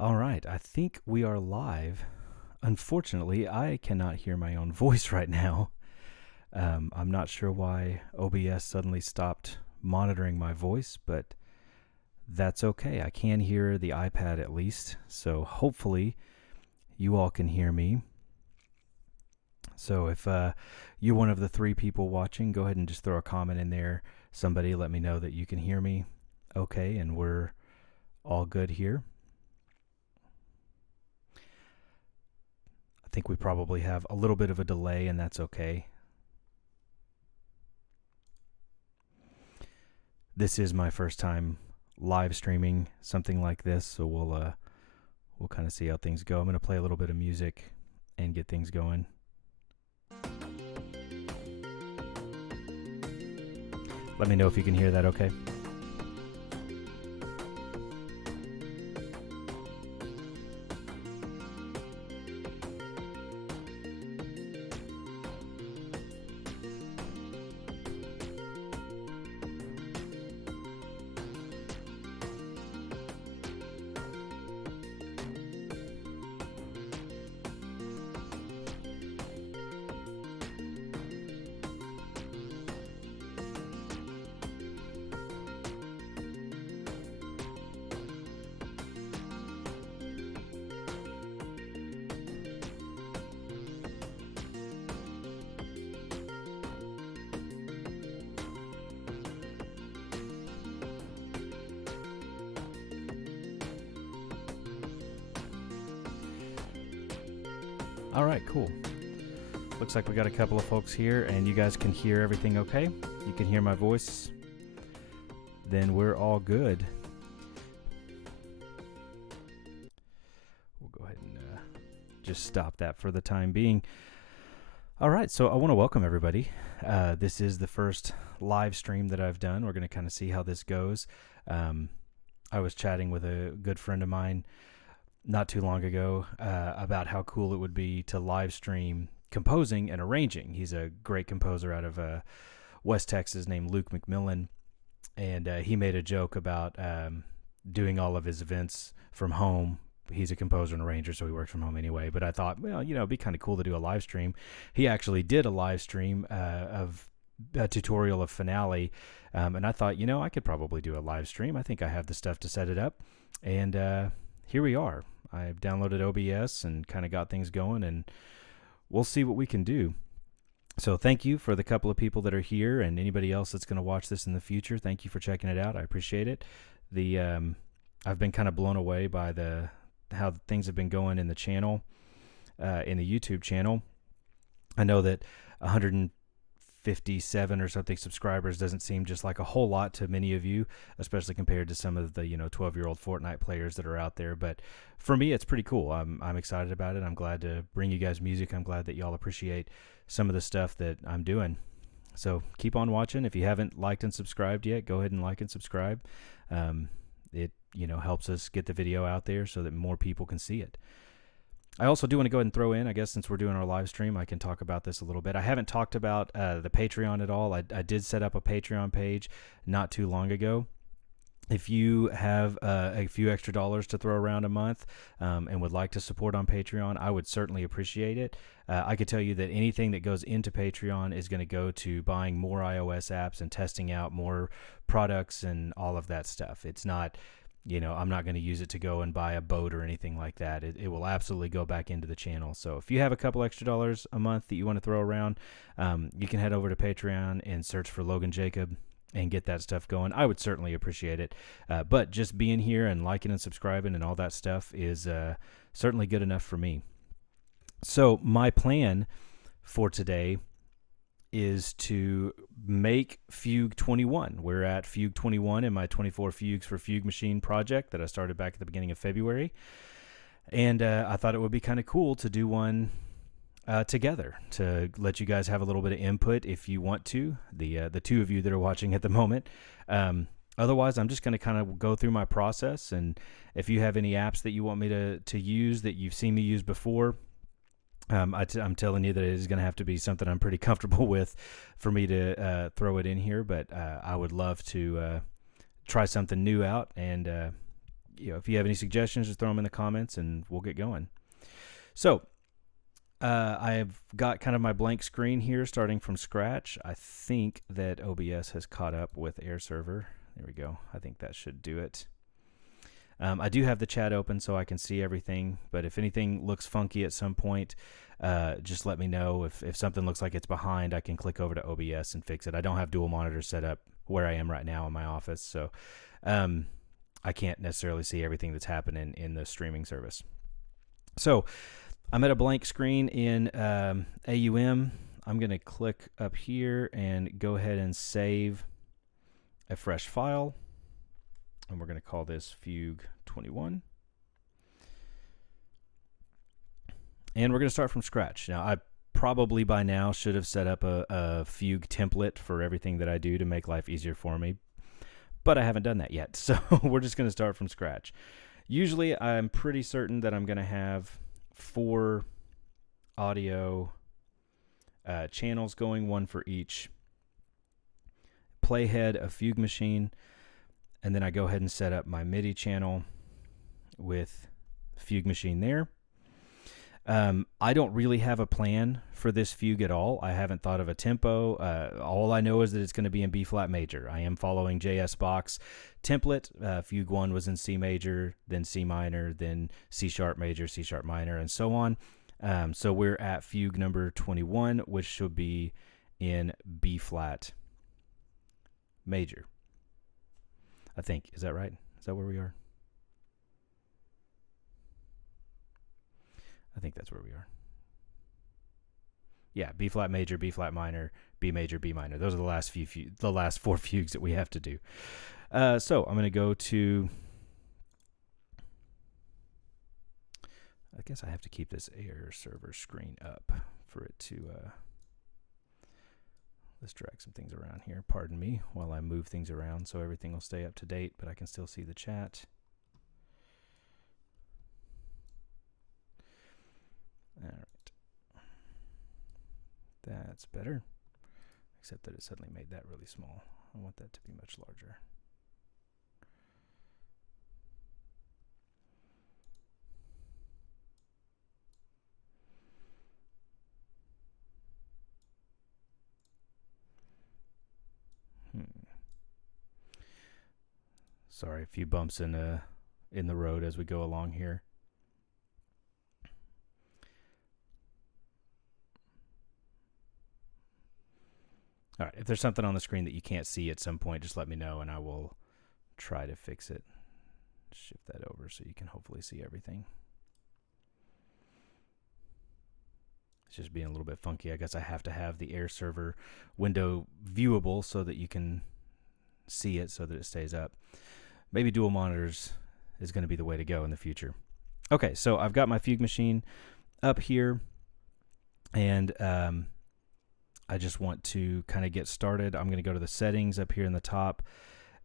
All right, I think we are live. Unfortunately, I cannot hear my own voice right now. I'm not sure why OBS suddenly stopped monitoring my voice, but that's okay. I can hear the iPad at least, so hopefully you all can hear me. So if you're one of the three people watching, go ahead and just throw a comment in there. Somebody let me know that you can hear me okay, and we're all good here. I think we probably have a little bit of a delay, and that's okay. This is my first time live streaming something like this, so we'll kind of see how things go. I'm going to play a little bit of music and get things going. Let me know if you can hear that okay. All right, cool. Looks like we got a couple of folks here, and you guys can hear everything okay? You can hear my voice? Then we're all good. We'll go ahead and just stop that for the time being. All right, so I want to welcome everybody. This is the first live stream that I've done. We're going to kind of see how this goes. I was chatting with a good friend of mine not too long ago about how cool it would be to live stream composing and arranging. He's a great composer out of West Texas named Luke McMillan, and he made a joke about doing all of his events from home. He's a composer and arranger, so he works from home anyway. But I thought, well, it'd be kind of cool to do a live stream. He actually did a live stream of a tutorial of Finale, and I thought, I could probably do a live stream. I think I have the stuff to set it up, and here we are. I've downloaded OBS and kind of got things going, and we'll see what we can do. So thank you for the couple of people that are here, and anybody else that's going to watch this in the future. Thank you for checking it out. I appreciate it. I've been kind of blown away by how things have been going in the channel, in the YouTube channel. I know that 157 or something subscribers doesn't seem just like a whole lot to many of you, especially compared to some of the 12-year-old Fortnite players that are out there. But for me, it's pretty cool. I'm excited about it. I'm glad to bring you guys music. I'm glad that y'all appreciate some of the stuff that I'm doing. So keep on watching. If you haven't liked and subscribed yet, go ahead and like and subscribe. It helps us get the video out there so that more people can see it. I also do want to go ahead and throw in, I guess since we're doing our live stream, I can talk about this a little bit. I haven't talked about the Patreon at all. I did set up a Patreon page not too long ago. If you have a few extra dollars to throw around a month and would like to support on Patreon, I would certainly appreciate it. I could tell you that anything that goes into Patreon is going to go to buying more iOS apps and testing out more products and all of that stuff. It's not... I'm not going to use it to go and buy a boat or anything like that. It will absolutely go back into the channel. So if you have a couple extra dollars a month that you want to throw around, you can head over to Patreon and search for Logan Jacob and get that stuff going. I would certainly appreciate it. But just being here and liking and subscribing and all that stuff is certainly good enough for me. So my plan for today is to make Fugue 21. We're at Fugue 21 in my 24 Fugues for Fugue Machine project that I started back at the beginning of February. And I thought it would be kind of cool to do one together to let you guys have a little bit of input if you want to, the two of you that are watching at the moment. Otherwise, I'm just going to kind of go through my process, and if you have any apps that you want me to use that you've seen me use before, I'm telling you that it is going to have to be something I'm pretty comfortable with for me to throw it in here, but I would love to try something new out and if you have any suggestions, just throw them in the comments and we'll get going. So I've got kind of my blank screen here starting from scratch. I think that OBS has caught up with Air Server. There we go. I think that should do it. I do have the chat open so I can see everything, but if anything looks funky at some point, just let me know. If something looks like it's behind, I can click over to OBS and fix it. I don't have dual monitors set up where I am right now in my office, so I can't necessarily see everything that's happening in the streaming service. So I'm at a blank screen in AUM. I'm going to click up here and go ahead and save a fresh file. And we're going to call this Fugue 21. And we're going to start from scratch. Now, I probably by now should have set up a Fugue template for everything that I do to make life easier for me, but I haven't done that yet. So we're just going to start from scratch. Usually, I'm pretty certain that I'm going to have 4 audio channels going, one for each playhead, a Fugue machine, and then I go ahead and set up my MIDI channel with Fugue machine there. I don't really have a plan for this Fugue at all. I haven't thought of a tempo. All I know is that it's going to be in B flat major. I am following JS Box template. Fugue 1 was in C major, then C minor, then C sharp major, C sharp minor, and so on. So we're at Fugue number 21, which should be in B flat major. I think. Is that right? Is that where we are? I think that's where we are. Yeah, B flat major, B flat minor, B major, B minor. Those are the last 4 fugues that we have to do. So I'm going to go to. I guess I have to keep this Air Server screen up for it to. Let's drag some things around here. Pardon me while I move things around so everything will stay up to date, but I can still see the chat. All right. That's better, except that it suddenly made that really small. I want that to be much larger. Sorry, a few bumps in the road as we go along here. All right, if there's something on the screen that you can't see at some point, just let me know and I will try to fix it. Shift that over so you can hopefully see everything. It's just being a little bit funky. I guess I have to have the Air Server window viewable so that you can see it so that it stays up. Maybe dual monitors is going to be the way to go in the future. Okay, so I've got my Fugue machine up here, and I just want to kind of get started. I'm going to go to the settings up here in the top,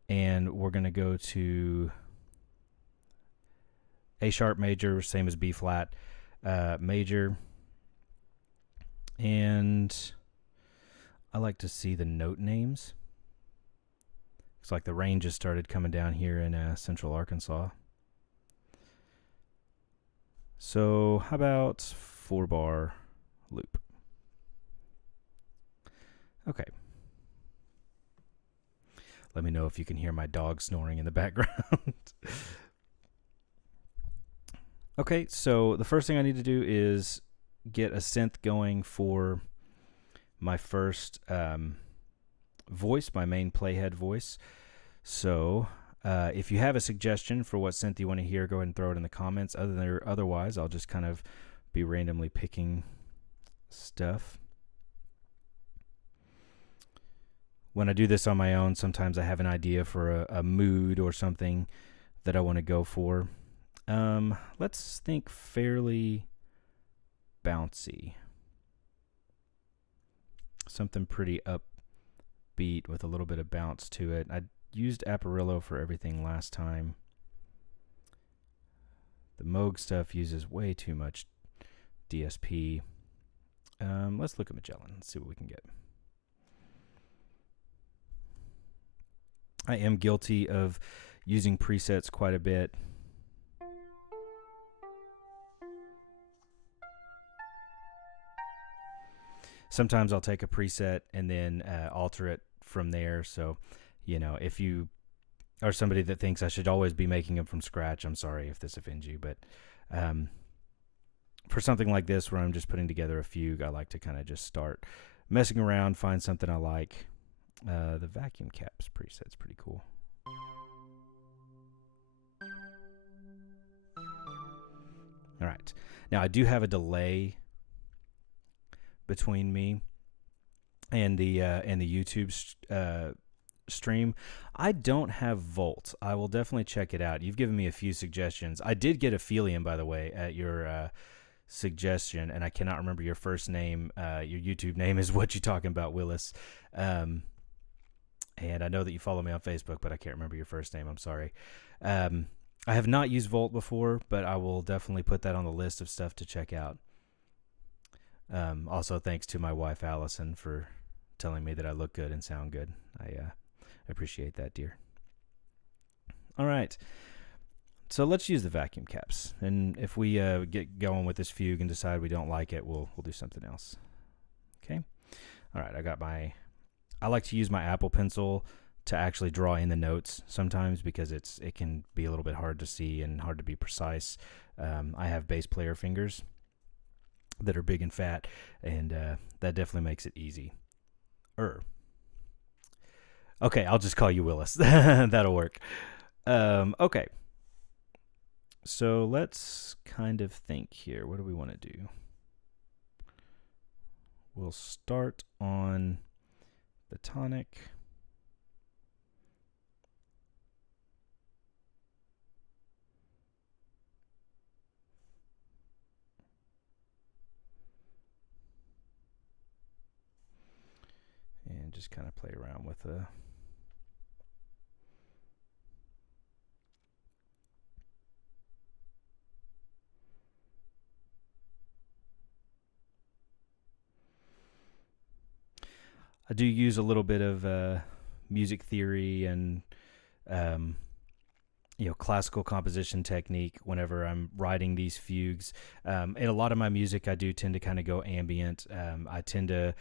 and we're going to go to A sharp major, same as B flat major. And I like to see the note names. Looks like the rain just started coming down here in central Arkansas. So how about 4-bar loop? Okay. Let me know if you can hear my dog snoring in the background. Okay, so the first thing I need to do is get a synth going for my first voice, my main playhead voice. So if you have a suggestion for what synth you want to hear, go ahead and throw it in the comments. Otherwise, I'll just kind of be randomly picking stuff. When I do this on my own, sometimes I have an idea for a mood or something that I want to go for. Let's think fairly bouncy. Something pretty upbeat with a little bit of bounce to it. I used Apparillo for everything last time. The Moog stuff uses way too much DSP. Let's look at Magellan and see what we can get. I am guilty of using presets quite a bit. sometimes I'll take a preset and then alter it from there. So, if you are somebody that thinks I should always be making them from scratch, I'm sorry if this offends you, but for something like this where I'm just putting together a fugue, I like to kind of just start messing around, find something I like. The vacuum caps preset's pretty cool. All right. Now I do have a delay between me and the YouTube stream. I don't have Volt. I will definitely check it out. You've given me a few suggestions. I did get Aphelium, by the way, at your suggestion, and I cannot remember your first name. Your YouTube name is what you talking about, Willis. And I know that you follow me on Facebook, but I can't remember your first name. I'm sorry. I have not used Volt before, but I will definitely put that on the list of stuff to check out. Also, thanks to my wife, Allison, for telling me that I look good and sound good. I appreciate that, dear. All right. So let's use the vacuum caps. And if we get going with this fugue and decide we don't like it, we'll do something else. Okay? All right, I like to use my Apple Pencil to actually draw in the notes sometimes because it can be a little bit hard to see and hard to be precise. I have bass player fingers that are big and fat, and that definitely makes it easy. Okay, I'll just call you Willis. That'll work. Okay. So let's kind of think here. What do we want to do? We'll start on the tonic. And just kind of play around with the I do use a little bit of music theory and classical composition technique whenever I'm writing these fugues. In a lot of my music, I do tend to kind of go ambient. I tend to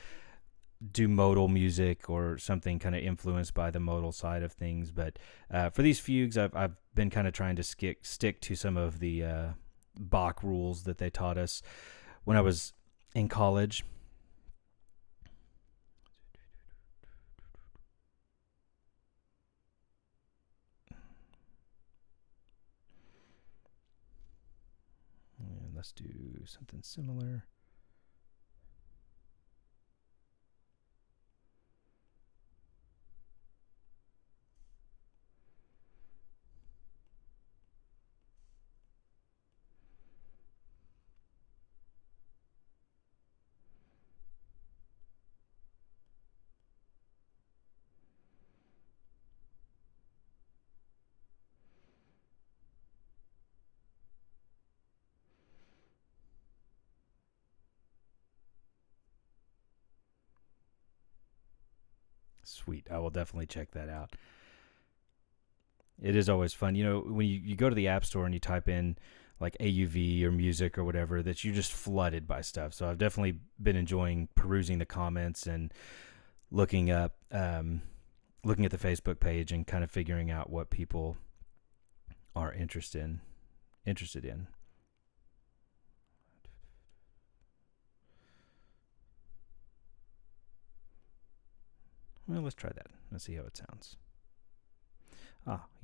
do modal music or something kind of influenced by the modal side of things. But for these fugues, I've been kind of trying to stick to some of the Bach rules that they taught us when I was in college. And let's do something similar. Sweet. I will definitely check that out. It is always fun. When you go to the App Store and you type in like AUV or music or whatever, that you're just flooded by stuff. So I've definitely been enjoying perusing the comments and looking at the Facebook page and kind of figuring out what people are interested in. Well, let's try that. Let's see how it sounds.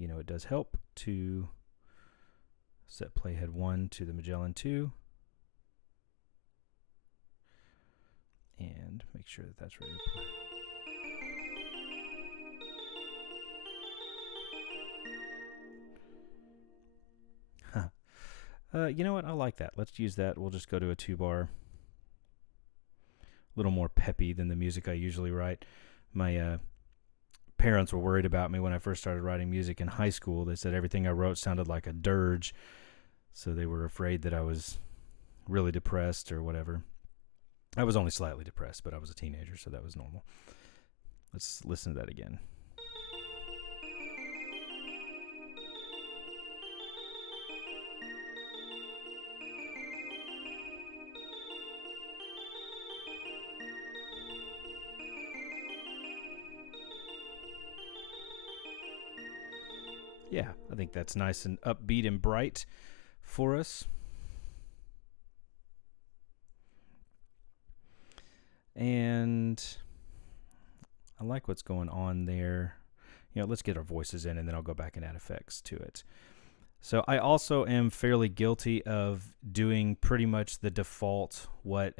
It does help to set playhead 1 to the Magellan 2. And make sure that that's ready to play. You know what? I like that. Let's use that. We'll just go to a 2-bar. A little more peppy than the music I usually write. My parents were worried about me when I first started writing music in high school. They said everything I wrote sounded like a dirge, so they were afraid that I was really depressed or whatever. I was only slightly depressed, but I was a teenager, so that was normal. Let's listen to that again. Yeah, I think that's nice and upbeat and bright for us. And I like what's going on there. Let's get our voices in, and then I'll go back and add effects to it. So I also am fairly guilty of doing pretty much the default what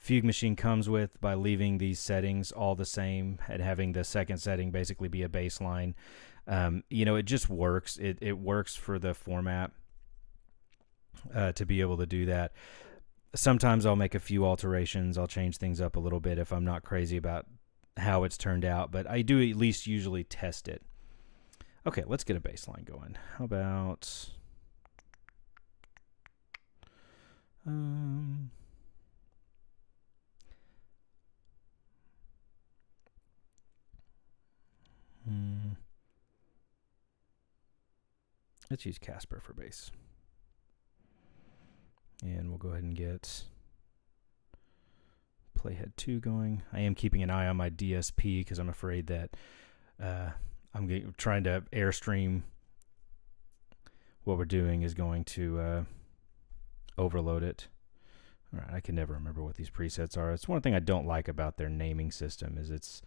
Fugue Machine comes with by leaving these settings all the same and having the second setting basically be a baseline. It just works. It works for the format to be able to do that. Sometimes I'll make a few alterations. I'll change things up a little bit if I'm not crazy about how it's turned out, but I do at least usually test it. Okay, let's get a baseline going. How about let's use Casper for bass. And we'll go ahead and get Playhead 2 going. I am keeping an eye on my DSP because I'm afraid that I'm trying to Airstream what we're doing is going to overload it. All right, I can never remember what these presets are. It's one thing I don't like about their naming system is it's,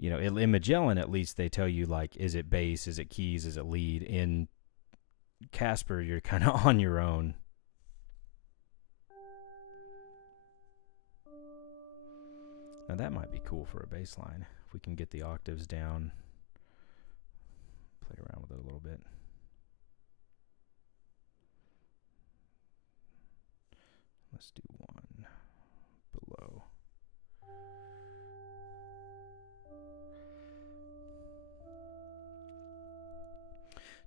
in Magellan at least they tell you, like, is it bass, is it keys, is it lead? In Casper, you're kind of on your own. Now that might be cool for a bass line if we can get the octaves down. Play around with it a little bit. Let's do one below.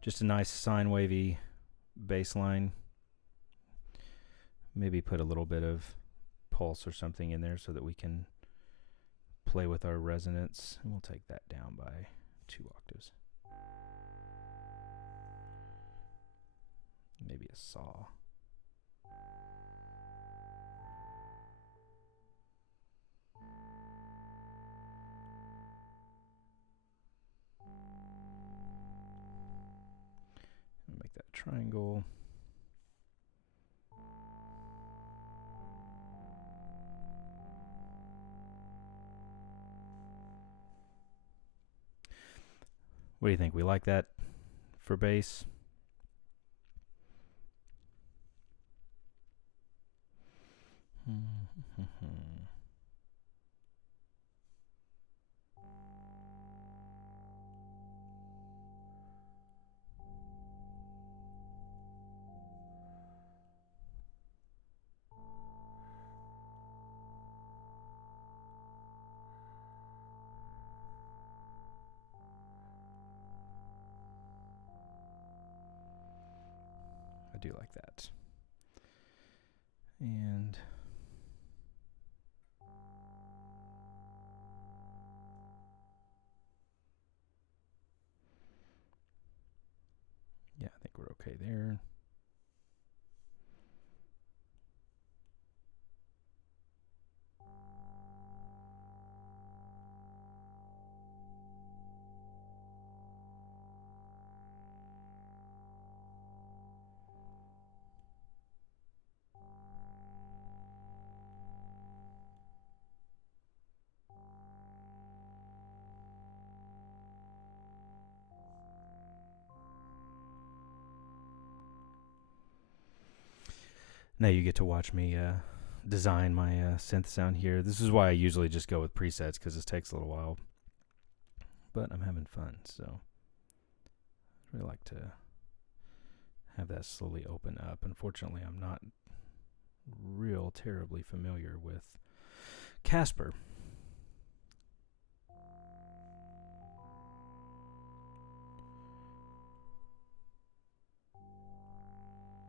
Just a nice sine wavy bass line. Maybe put a little bit of pulse or something in there so that we can play with our resonance. And we'll take that down by 2 octaves. Maybe a saw. Make that triangle. What do you think? We like that for bass? I do like that. And yeah, I think we're okay there. Now you get to watch me design my synth sound here. This is why I usually just go with presets, because this takes a little while. But I'm having fun, so I'd really like to have that slowly open up. Unfortunately, I'm not real terribly familiar with Casper.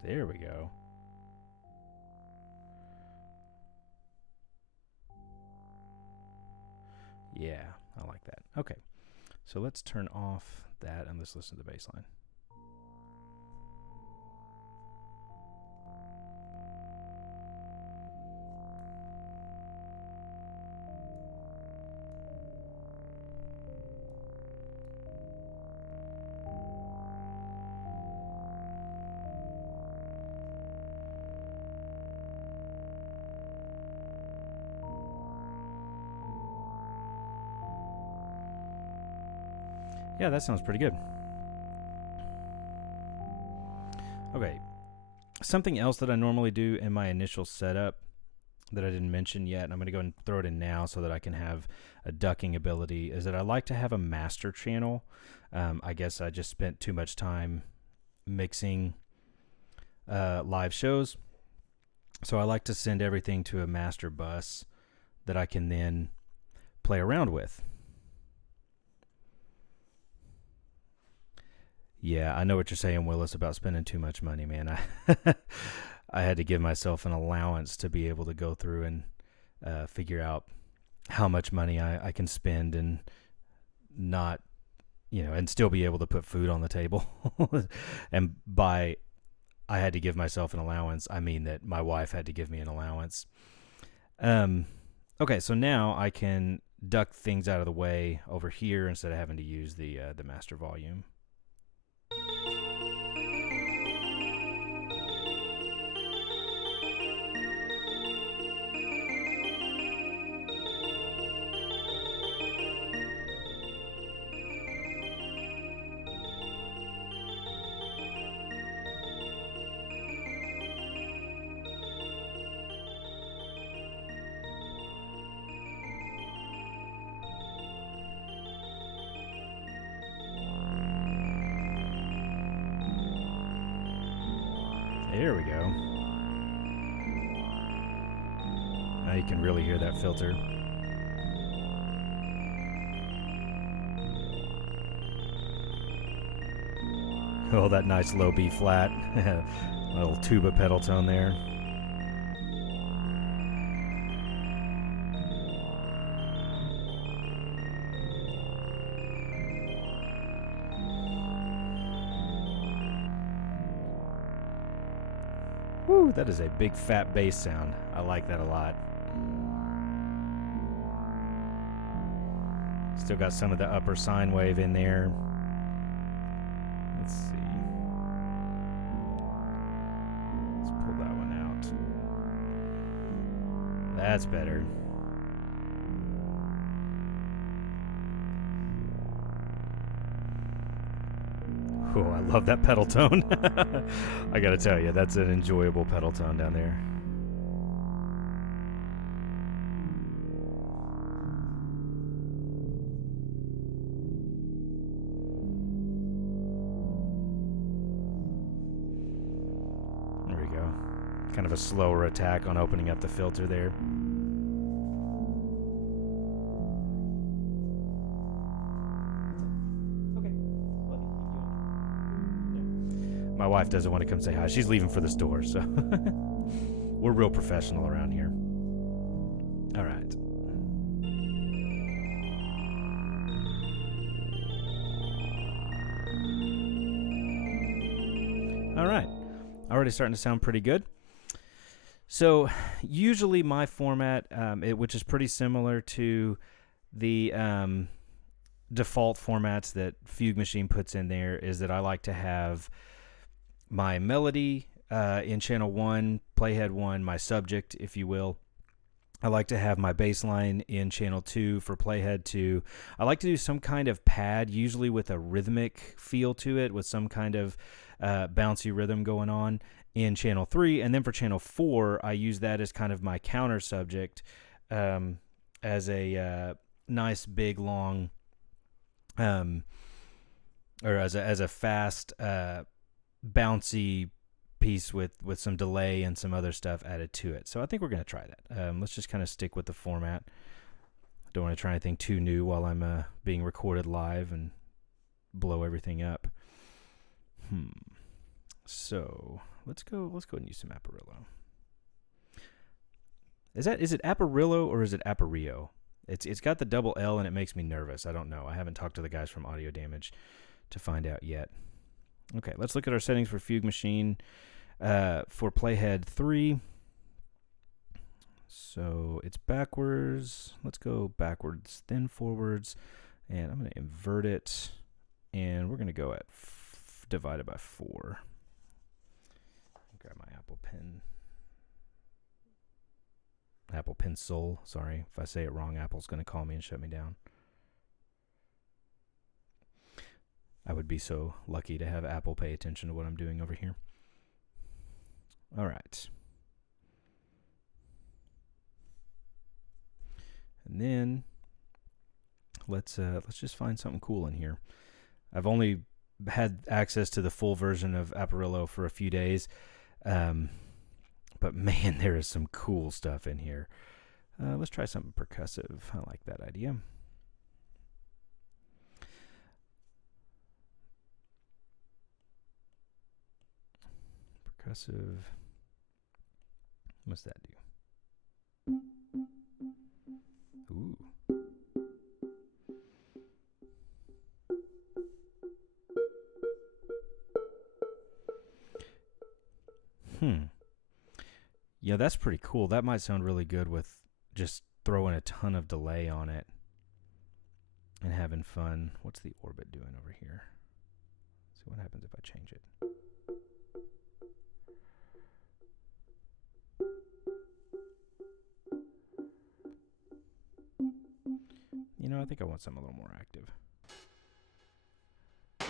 There we go. Yeah, I like that. Okay, so let's turn off that and let's listen to the bass line. Yeah, that sounds pretty good. Okay, something else that I normally do in my initial setup that I didn't mention yet, and I'm going to go and throw it in now so that I can have a ducking ability, is that I like to have a master channel. I guess I just spent too much time mixing live shows, so I like to send everything to a master bus that I can then play around with. Yeah, I know what you're saying, Willis, about spending too much money, man. I had to give myself an allowance to be able to go through and figure out how much money I can spend and not, and still be able to put food on the table. And by I had to give myself an allowance, I mean that my wife had to give me an allowance. Okay, so now I can duck things out of the way over here instead of having to use the master volume. There we go. Now you can really hear that filter. Oh, that nice low B flat. Little tuba pedal tone there. Woo, that is a big fat bass sound. I like that a lot. Still got some of the upper sine wave in there. Let's see. Let's pull that one out. That's better. Oh, I love that pedal tone. I gotta tell you, that's an enjoyable pedal tone down there. There we go. Kind of a slower attack on opening up the filter there. My wife doesn't want to come say hi. She's leaving for the store, so we're real professional around here. All right. All right. Already starting to sound pretty good. So usually my format, which is pretty similar to the default formats that Fugue Machine puts in there, is that I like to have my melody in channel 1, playhead 1, my subject, if you will. I like to have my bass line in channel 2 for playhead 2. I like to do some kind of pad, usually with a rhythmic feel to it, with some kind of bouncy rhythm going on in channel 3. And then for channel 4, I use that as kind of my counter subject, as a nice, big, long, or as a fast, bouncy piece with some delay and some other stuff added to it. So I think we're going to try that. Let's just kind of stick with the format. Don't want to try anything too new while I'm being recorded live and blow everything up. So let's go and use some Apparillo. Is it Apparillo or is it Apparillo? It's got the double L and it makes me nervous. I don't know. I haven't talked to the guys from Audio Damage to find out yet. Okay, let's look at our settings for Fugue Machine for Playhead 3. So it's backwards. Let's go backwards, then forwards. And I'm going to invert it. And we're going to go at divided by 4. Grab my Apple Pen. Apple Pencil. Sorry, if I say it wrong, Apple's going to call me and shut me down. I would be so lucky to have Apple pay attention to what I'm doing over here. All right. And then let's just find something cool in here. I've only had access to the full version of Apparillo for a few days, but man, there is some cool stuff in here. Let's try something percussive. I like that idea. Percussive. What's that do? Ooh. Yeah, that's pretty cool. That might sound really good with just throwing a ton of delay on it and having fun. What's the orbit doing over here? Let's see what happens if I change it. You know, I think I want something a little more active. I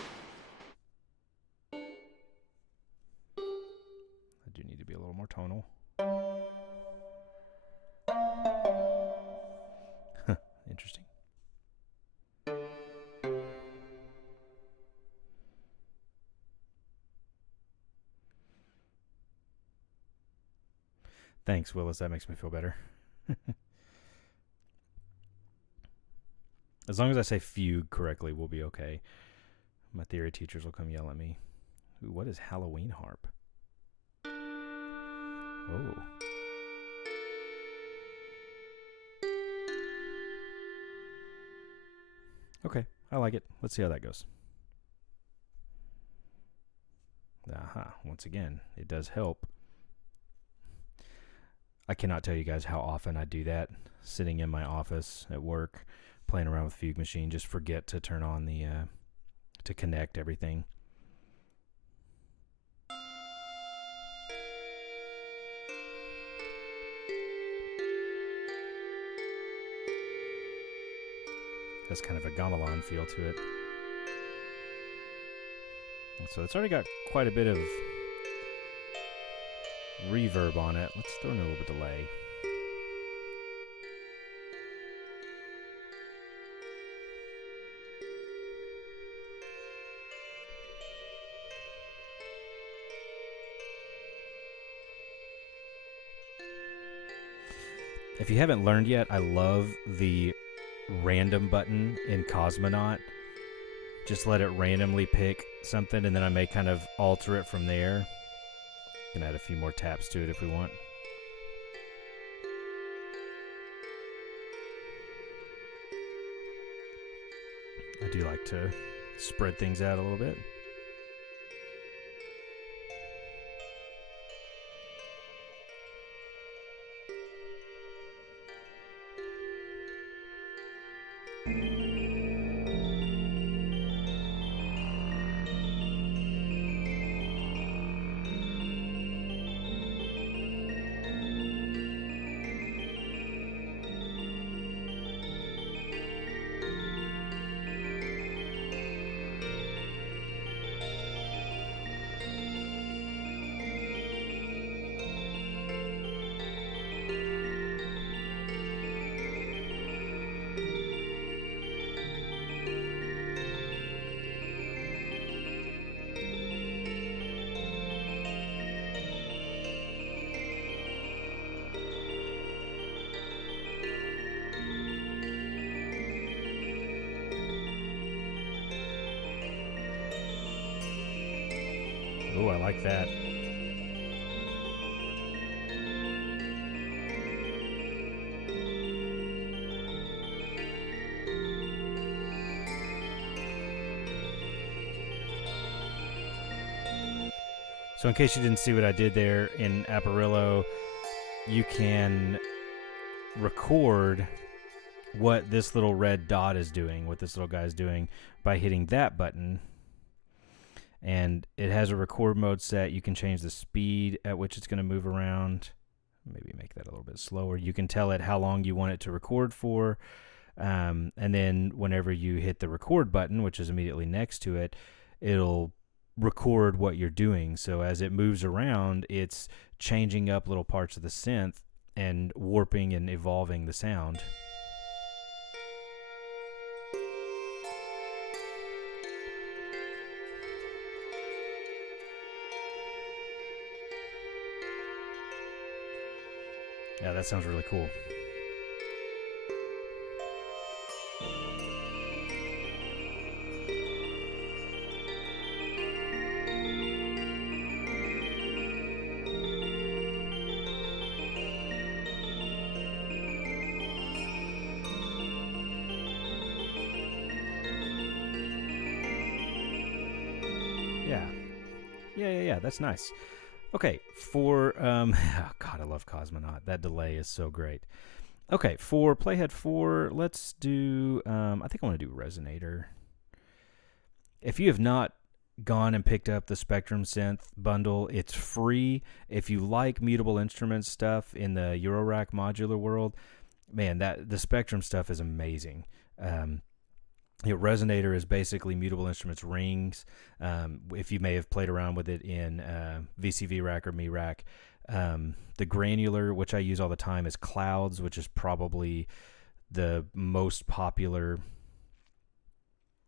do need to be a little more tonal. Interesting. Thanks, Willis. That makes me feel better. As long as I say fugue correctly, we'll be okay. My theory teachers will come yell at me. Ooh, what is Halloween harp? Oh. Okay, I like it. Let's see how that goes. Aha, once again, it does help. I cannot tell you guys how often I do that. Sitting in my office at work, playing around with Fugue Machine, just forget to turn on the, to connect everything. Has kind of a gamelan feel to it. So it's already got quite a bit of reverb on it. Let's throw in a little bit of delay. If you haven't learned yet, I love the random button in Cosmonaut. Just let it randomly pick something, and then I may kind of alter it from there. Can add a few more taps to it if we want. I do like to spread things out a little bit. Oh, I like that. So in case you didn't see what I did there in Apparillo, you can record what this little red dot is doing, what this little guy is doing, by hitting that button. And it has a record mode set. You can change the speed at which it's going to move around. Maybe make that a little bit slower. You can tell it how long you want it to record for. And then whenever you hit the record button, which is immediately next to it, it'll record what you're doing. So as it moves around, it's changing up little parts of the synth and warping and evolving the sound. Yeah, that sounds really cool. Yeah, that's nice. Okay, for oh God, I love Cosmonaut. That delay is so great. Okay, for Playhead 4, let's do I think I want to do Resonator. If you have not gone and picked up the Spectrum Synth bundle, it's free. If you like mutable instruments stuff in the Eurorack modular world, man, that the Spectrum stuff is amazing. Resonator is basically mutable instruments rings. If you may have played around with it in VCV Rack or Me Rack, the granular, which I use all the time, is Clouds, which is probably the most popular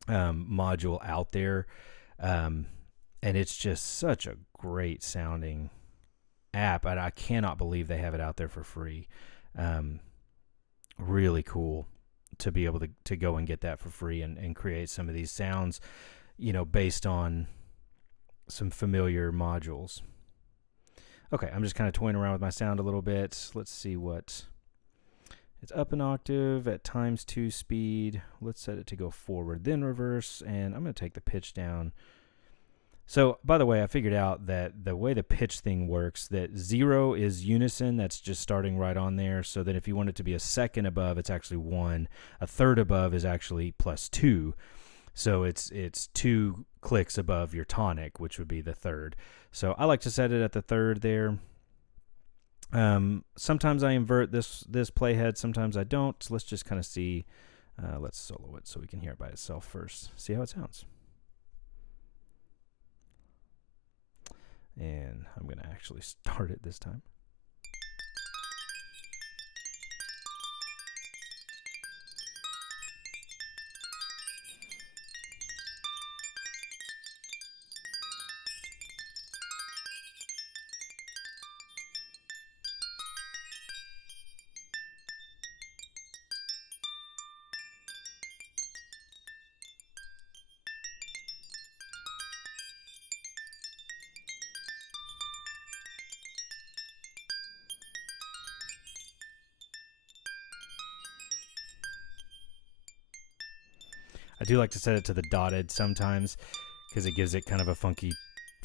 module out there. And it's just such a great sounding app, and I cannot believe they have it out there for free. Really cool to be able to go and get that for free and create some of these sounds, based on some familiar modules. Okay, I'm just kind of toying around with my sound a little bit. Let's see what... It's up an octave at ×2 speed. Let's set it to go forward, then reverse, and I'm going to take the pitch down. So, by the way, I figured out that the way the pitch thing works, that 0 is unison, that's just starting right on there, so that if you want it to be a second above, it's actually 1. A third above is actually +2. So it's 2 clicks above your tonic, which would be the third. So I like to set it at the third there. Sometimes I invert this playhead, sometimes I don't. So let's just kind of see. Let's solo it so we can hear it by itself first. See how it sounds. And I'm going to actually start it this time. I do like to set it to the dotted sometimes because it gives it kind of a funky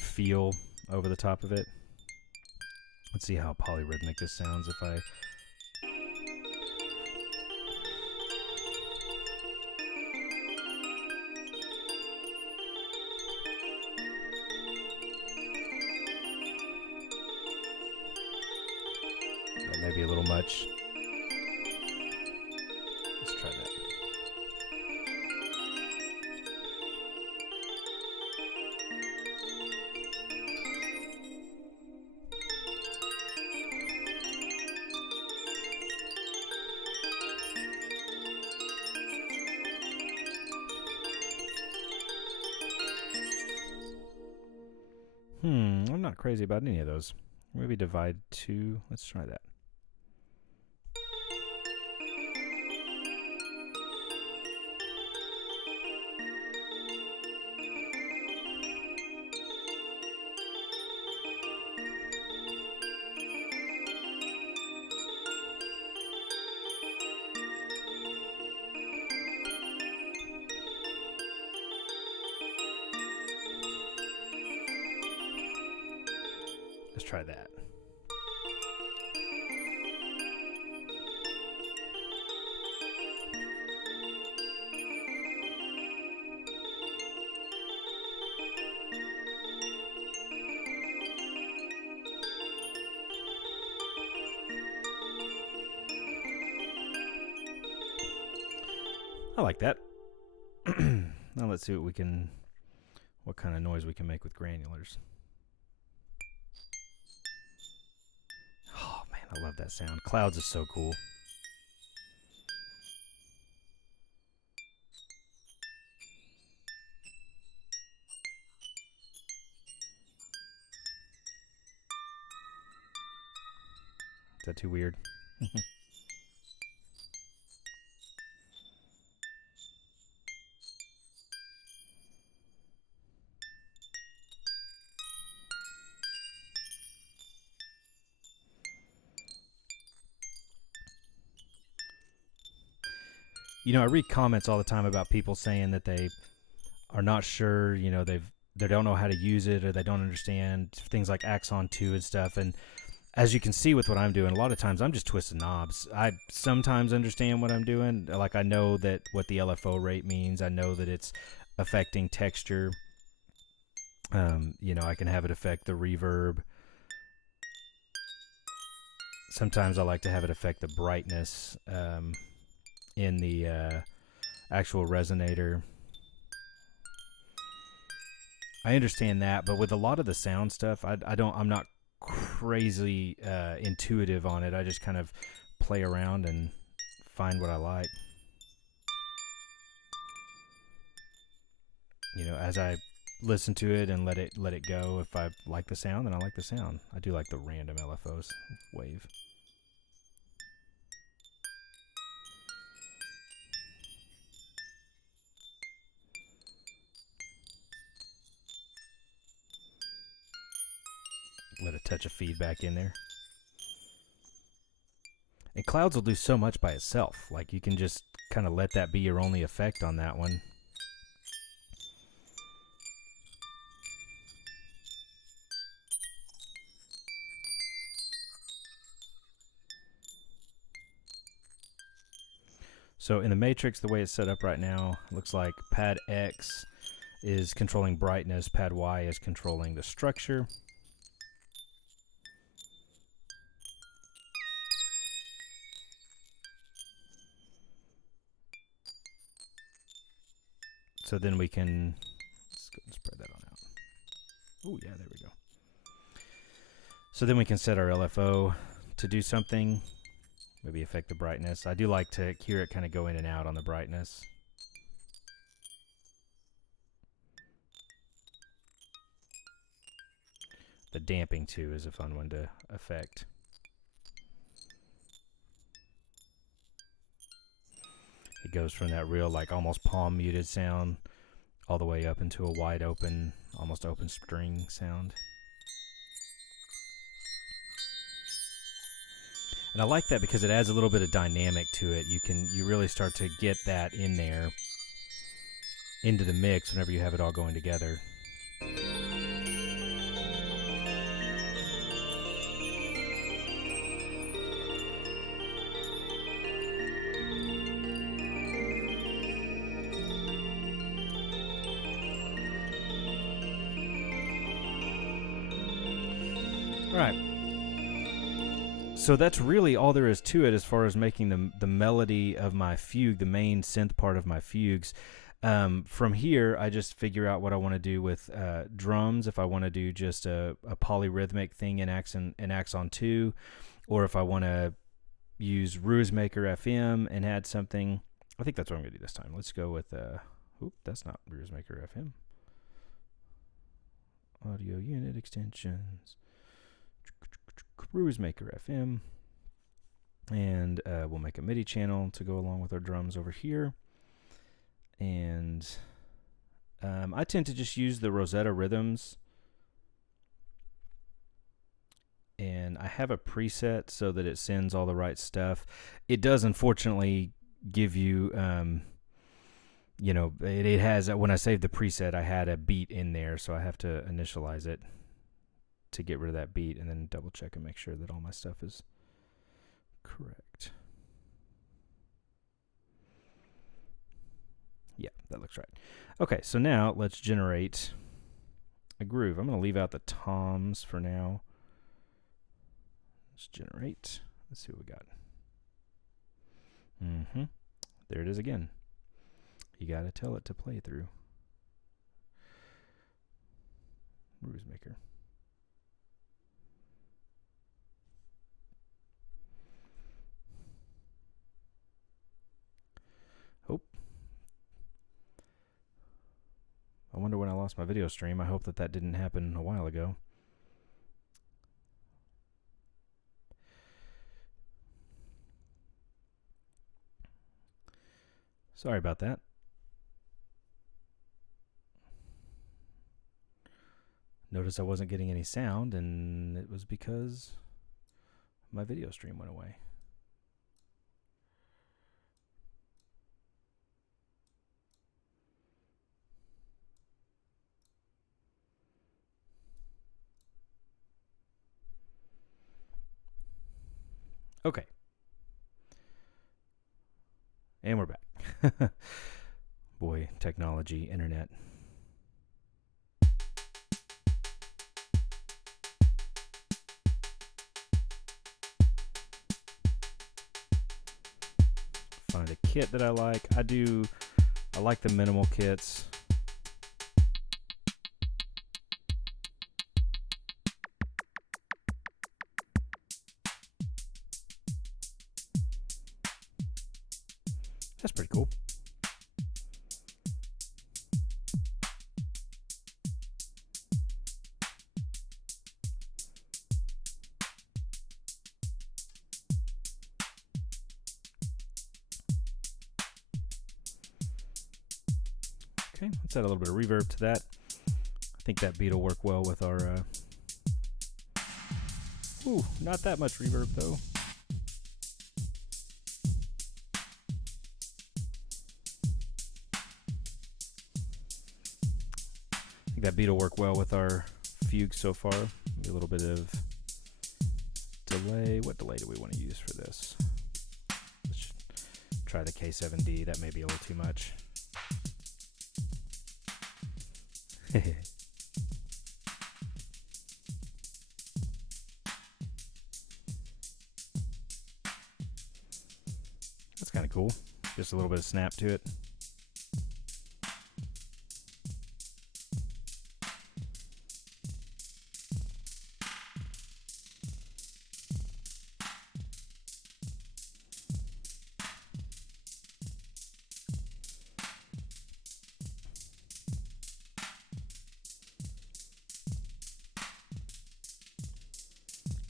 feel over the top of it. Let's see how polyrhythmic this sounds if I... That may be a little much. Let's try that. I'm not crazy about any of those. Maybe divide 2. Let's try that. Let's try that. I like that. Now let's see what kind of noise we can make with granulars. Oh man, I love that sound. Clouds is so cool. Is that too weird? You know, I read comments all the time about people saying that they are not sure, you know, they don't know how to use it, or they don't understand things like Axon 2 and stuff. And as you can see with what I'm doing, a lot of times I'm just twisting knobs. I sometimes understand what I'm doing. Like, I know that what the LFO rate means. I know that it's affecting texture. You know, I can have it affect the reverb. Sometimes I like to have it affect the brightness in the actual resonator. I understand that, but with a lot of the sound stuff, I'm not crazy intuitive on it. I just kind of play around and find what I like. You know, as I listen to it and let it go. If I like the sound, then I like the sound. I do like the random LFOs wave. Let a touch of feedback in there. And clouds will do so much by itself. Like, you can just kind of let that be your only effect on that one. So in the matrix, the way it's set up right now, it looks like pad X is controlling brightness, pad Y is controlling the structure. So then we can, let's go and spread that on out. Oh yeah, there we go. So then we can set our LFO to do something, maybe affect the brightness. I do like to hear it kind of go in and out on the brightness. The damping too is a fun one to affect. It goes from that real, like, almost palm muted sound all the way up into a wide open, almost open string sound. And I like that because it adds a little bit of dynamic to it. You really start to get that in there into the mix whenever you have it all going together. All right. So that's really all there is to it as far as making the melody of my fugue, the main synth part of my fugues. From here, I just figure out what I want to do with drums. If I want to do just a polyrhythmic thing in Axon 2, or if I want to use Rusemaker FM and add something. I think that's what I'm going to do this time. Let's go with, that's not Rusemaker FM. Audio unit extensions. Rusemaker FM. And we'll make a MIDI channel to go along with our drums over here. And I tend to just use the Rosetta Rhythms. And I have a preset so that it sends all the right stuff. It does, unfortunately, give you, you know, it has, when I saved the preset, I had a beat in there, so I have to initialize it to get rid of that beat and then double check and make sure that all my stuff is correct. Yeah, that looks right. Okay, so now let's generate a groove. I'm going to leave out the toms for now. Let's generate. Let's see what we got. There it is again. You gotta tell it to play through. Ruse Maker. Oh. I wonder when I lost my video stream. I hope that didn't happen a while ago. Sorry about that. Notice I wasn't getting any sound, and it was because my video stream went away. Okay. And we're back. Boy, technology, internet. Find a kit that I like. I like the minimal kits. That's pretty cool. Okay, let's add a little bit of reverb to that. I think that beat will work well with our... Ooh, not that much reverb, though. I think that beat will work well with our Fugue so far. Maybe a little bit of delay. What delay do we want to use for this? Let's try the K7D. That may be a little too much. That's kind of cool. Just a little bit of snap to it.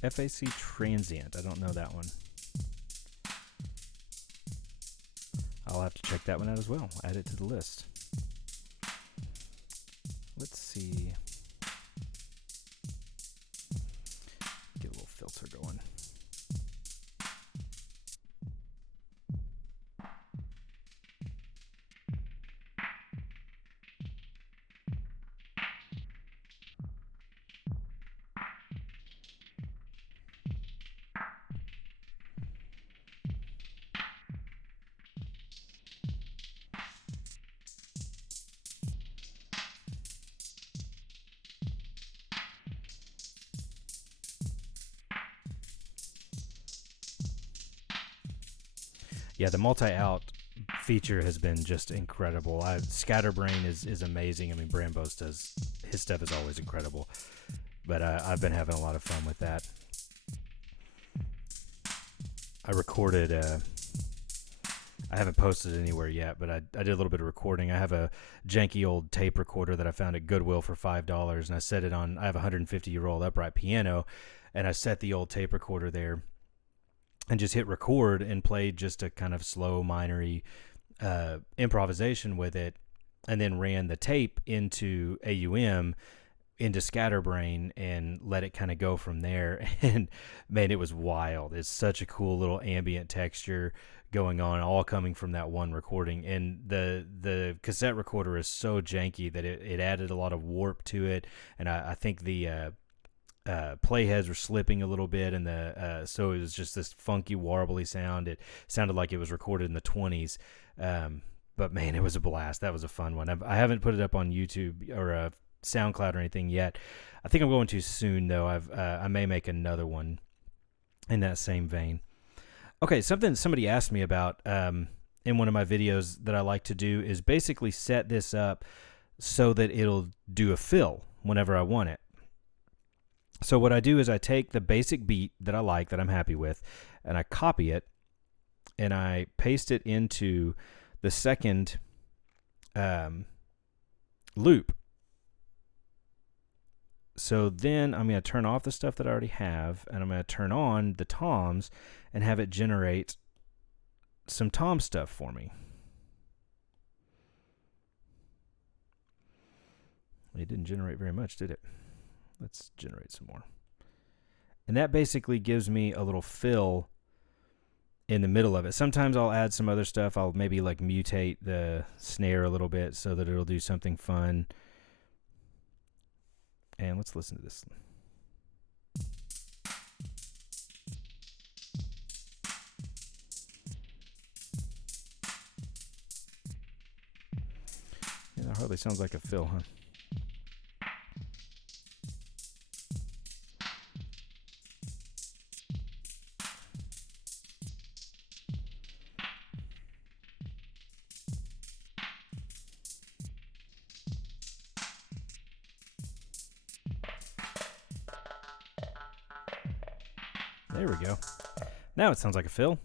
FAC Transient. I don't know that one. I'll have to check that one out as well. Add it to the list. Let's see. Get a little filter going. Yeah, the multi-out feature has been just incredible. Scatterbrain is amazing. I mean, Brambos does, his stuff is always incredible. But I've been having a lot of fun with that. I recorded, I haven't posted it anywhere yet, but I did a little bit of recording. I have a janky old tape recorder that I found at Goodwill for $5, and I set it on, I have a 150-year-old upright piano, and I set the old tape recorder there and just hit record and played just a kind of slow, minery improvisation with it, and then ran the tape into AUM, into Scatterbrain, and let it kind of go from there. And man, it was wild. It's such a cool little ambient texture going on, all coming from that one recording. And the cassette recorder is so janky that it added a lot of warp to it, and I think the playheads were slipping a little bit, and so it was just this funky warbly sound. It sounded like it was recorded in the 20s, but man, it was a blast. That was a fun one. I haven't put it up on YouTube or SoundCloud or anything yet. I think I'm going to soon, though. I may make another one in that same vein. Okay, something somebody asked me about, and in one of my videos that I like to do is basically set this up so that it'll do a fill whenever I want it. So what I do is I take the basic beat that I like, that I'm happy with, and I copy it, and I paste it into the second loop. So then I'm going to turn off the stuff that I already have, and I'm going to turn on the toms and have it generate some tom stuff for me. It didn't generate very much, did it? Let's generate some more. And that basically gives me a little fill in the middle of it. Sometimes I'll add some other stuff. I'll maybe like mutate the snare a little bit so that it'll do something fun. And let's listen to this. Yeah, that hardly sounds like a fill, huh? There we go. Now it sounds like a fill.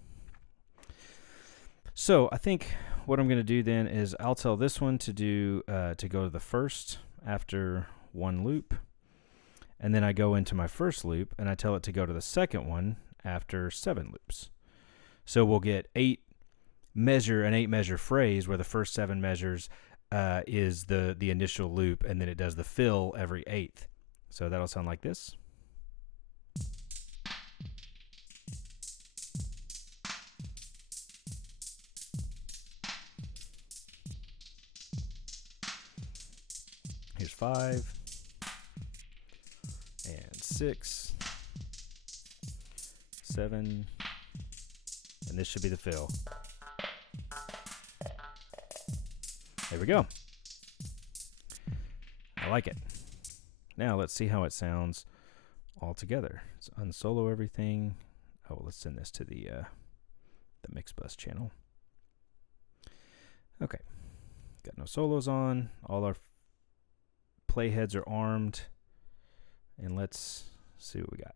So I think what I'm going to do then is I'll tell this one to do to go to the first after one loop, and then I go into my first loop and I tell it to go to the second one after 7 loops. So we'll get an 8 measure phrase where the first 7 measures is the initial loop, and then it does the fill every 8th. So that'll sound like this. Here's 5 and 6, 7, and this should be the fill. There we go. I like it. Now let's see how it sounds all together. Let's unsolo everything. Oh, let's send this to the mix bus channel. Okay, got no solos on. All our playheads are armed, and let's see what we got.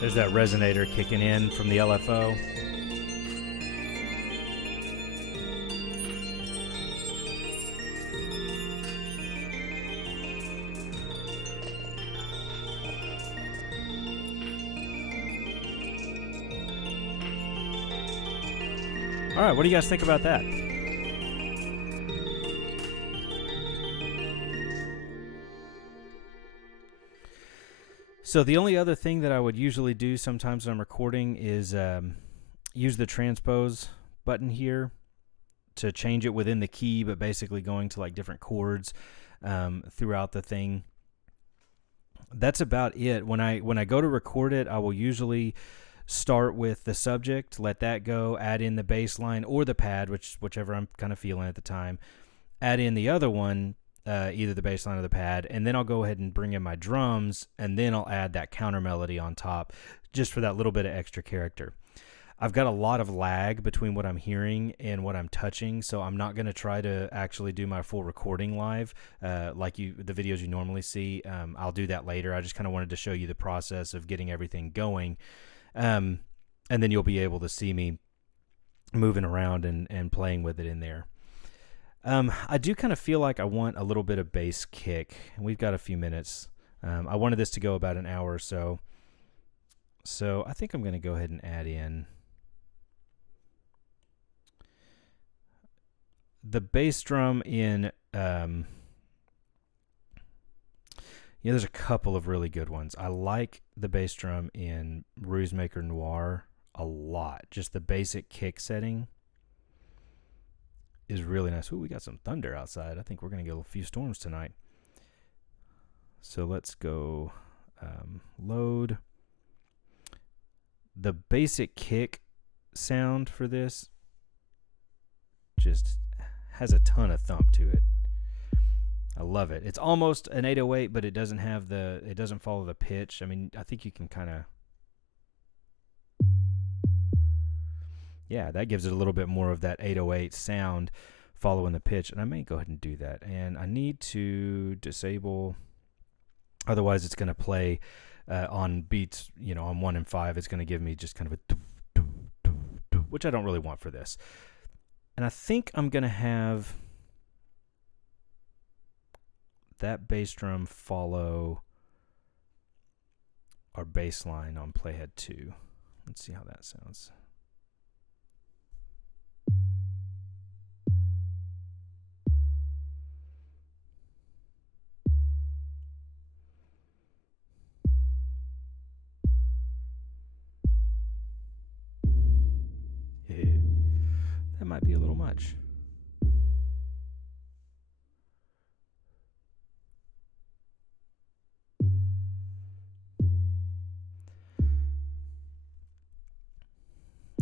There's that resonator kicking in from the LFO. All right, what do you guys think about that? So the only other thing that I would usually do sometimes when I'm recording is use the transpose button here to change it within the key, but basically going to like different chords throughout the thing. That's about it. When I go to record it, I will usually start with the subject, let that go, add in the bass line or the pad, whichever I'm kind of feeling at the time, add in the other one, either the bass line or the pad, and then I'll go ahead and bring in my drums, and then I'll add that counter melody on top just for that little bit of extra character. I've got a lot of lag between what I'm hearing and what I'm touching, so I'm not going to try to actually do my full recording live like the videos you normally see. I'll do that later. I just kind of wanted to show you the process of getting everything going, and then you'll be able to see me moving around and playing with it in there. I do kind of feel like I want a little bit of bass kick. We've got a few minutes. I wanted this to go about an hour or so. So I think I'm going to go ahead and add in the bass drum in, there's a couple of really good ones. I like the bass drum in Rusemaker Noir a lot. Just the basic kick setting is really nice. Ooh, we got some thunder outside. I think we're going to get a few storms tonight. So let's go load. The basic kick sound for this just has a ton of thump to it. I love it. It's almost an 808, but it doesn't follow the pitch. I mean, I think you can kind of, that gives it a little bit more of that 808 sound following the pitch. And I may go ahead and do that. And I need to disable, otherwise it's going to play on beats, on 1 and 5. It's going to give me just kind of a doo, doo, doo, doo, which I don't really want for this. And I think I'm going to have that bass drum follow our bass line on playhead 2. Let's see how that sounds. That might be a little much.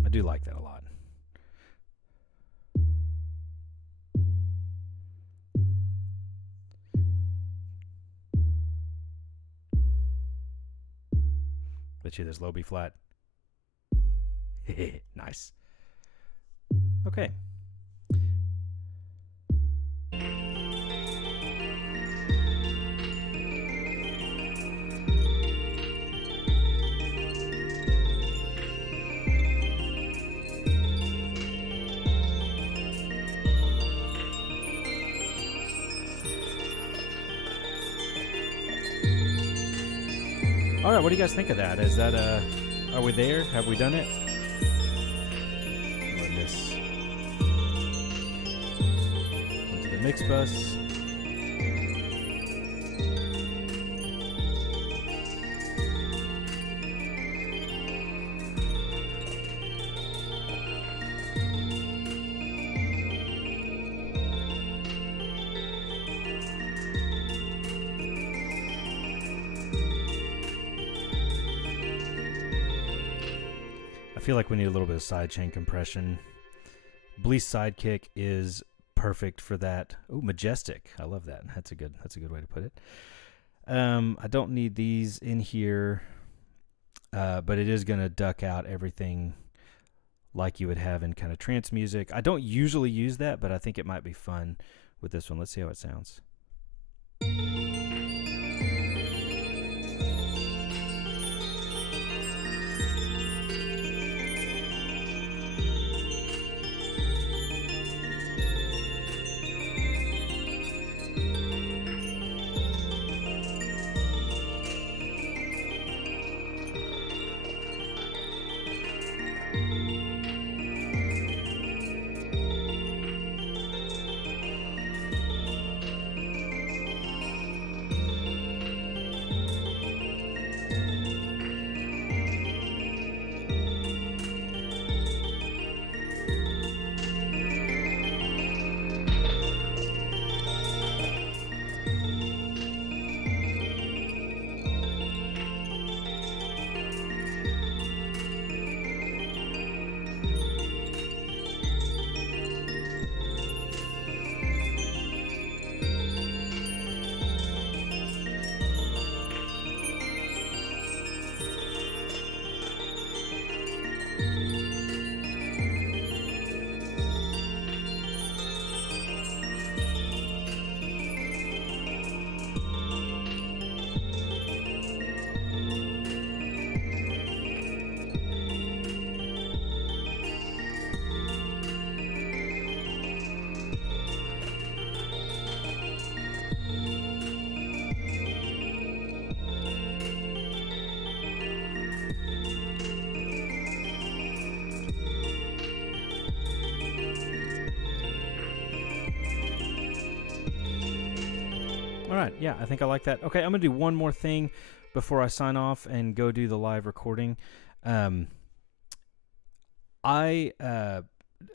I do like that a lot. Bet you this low B flat. Nice. Okay. All right, what do you guys think of that? Is that are we there? Have we done it? Run this into the mix bus. I feel like we need a little bit of sidechain compression. Bleast Sidekick is perfect for that. Oh, Majestic. I love that. That's a good way to put it. I don't need these in here, but it is going to duck out everything like you would have in kind of trance music. I don't usually use that, but I think it might be fun with this one. Let's see how it sounds. All right, yeah, I think I like that. Okay, I'm going to do one more thing before I sign off and go do the live recording. I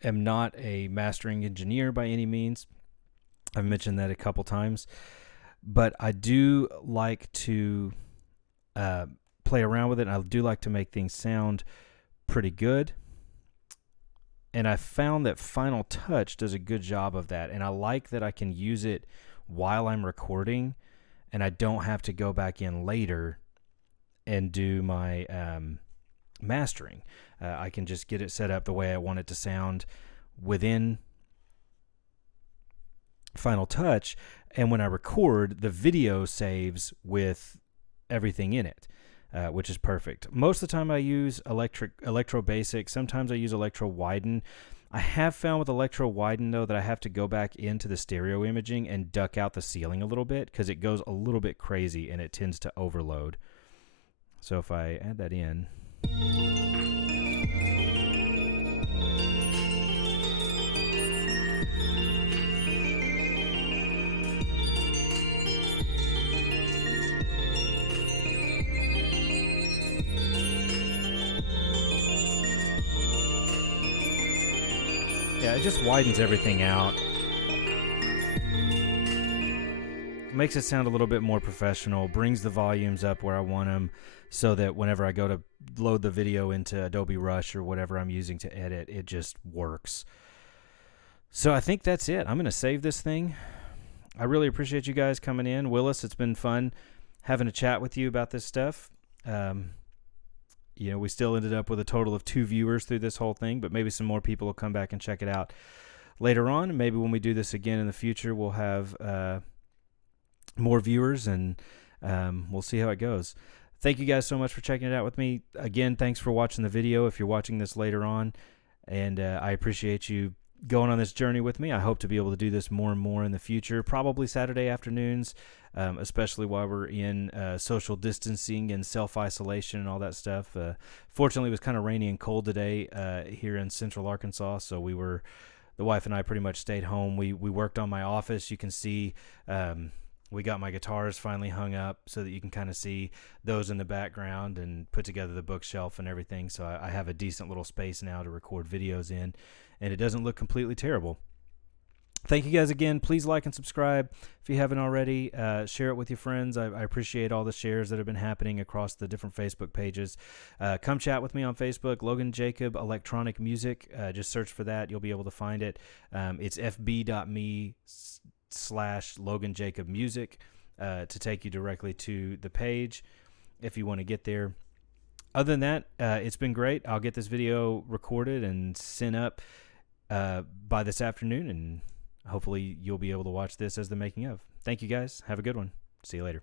am not a mastering engineer by any means. I've mentioned that a couple times, but I do like to play around with it. And I do like to make things sound pretty good. And I found that Final Touch does a good job of that. And I like that I can use it while I'm recording, and I don't have to go back in later and do my mastering. I can just get it set up the way I want it to sound within Final Touch, and when I record, the video saves with everything in it, which is perfect. Most of the time I use Electro Basic. Sometimes I use Electro Widen. I have found with Electro Widen, though, that I have to go back into the stereo imaging and duck out the ceiling a little bit because it goes a little bit crazy and it tends to overload. So if I add that in... Yeah, it just widens everything out. Makes it sound a little bit more professional, brings the volumes up where I want them so that whenever I go to load the video into Adobe Rush or whatever I'm using to edit, it just works. So I think that's it. I'm going to save this thing. I really appreciate you guys coming in. Willis, it's been fun having a chat with you about this stuff. We still ended up with a total of 2 viewers through this whole thing, but maybe some more people will come back and check it out later on. Maybe when we do this again in the future, we'll have more viewers, and we'll see how it goes. Thank you guys so much for checking it out with me. Again, thanks for watching the video if you're watching this later on, and I appreciate you going on this journey with me. I hope to be able to do this more and more in the future, probably Saturday afternoons, especially while we're in social distancing and self-isolation and all that stuff. Fortunately, it was kind of rainy and cold today here in central Arkansas, so the wife and I pretty much stayed home. We worked on my office. You can see we got my guitars finally hung up so that you can kind of see those in the background, and put together the bookshelf and everything. So I have a decent little space now to record videos in, and it doesn't look completely terrible. Thank you guys again. Please like and subscribe if you haven't already. Share it with your friends. I appreciate all the shares that have been happening across the different Facebook pages. Come chat with me on Facebook, Logan Jacob Electronic Music. Just search for that. You'll be able to find it. It's fb.me/Logan Jacob Music to take you directly to the page if you want to get there. Other than that, it's been great. I'll get this video recorded and sent up by this afternoon, and hopefully you'll be able to watch this as the making of. Thank you guys. Have a good one. See you later.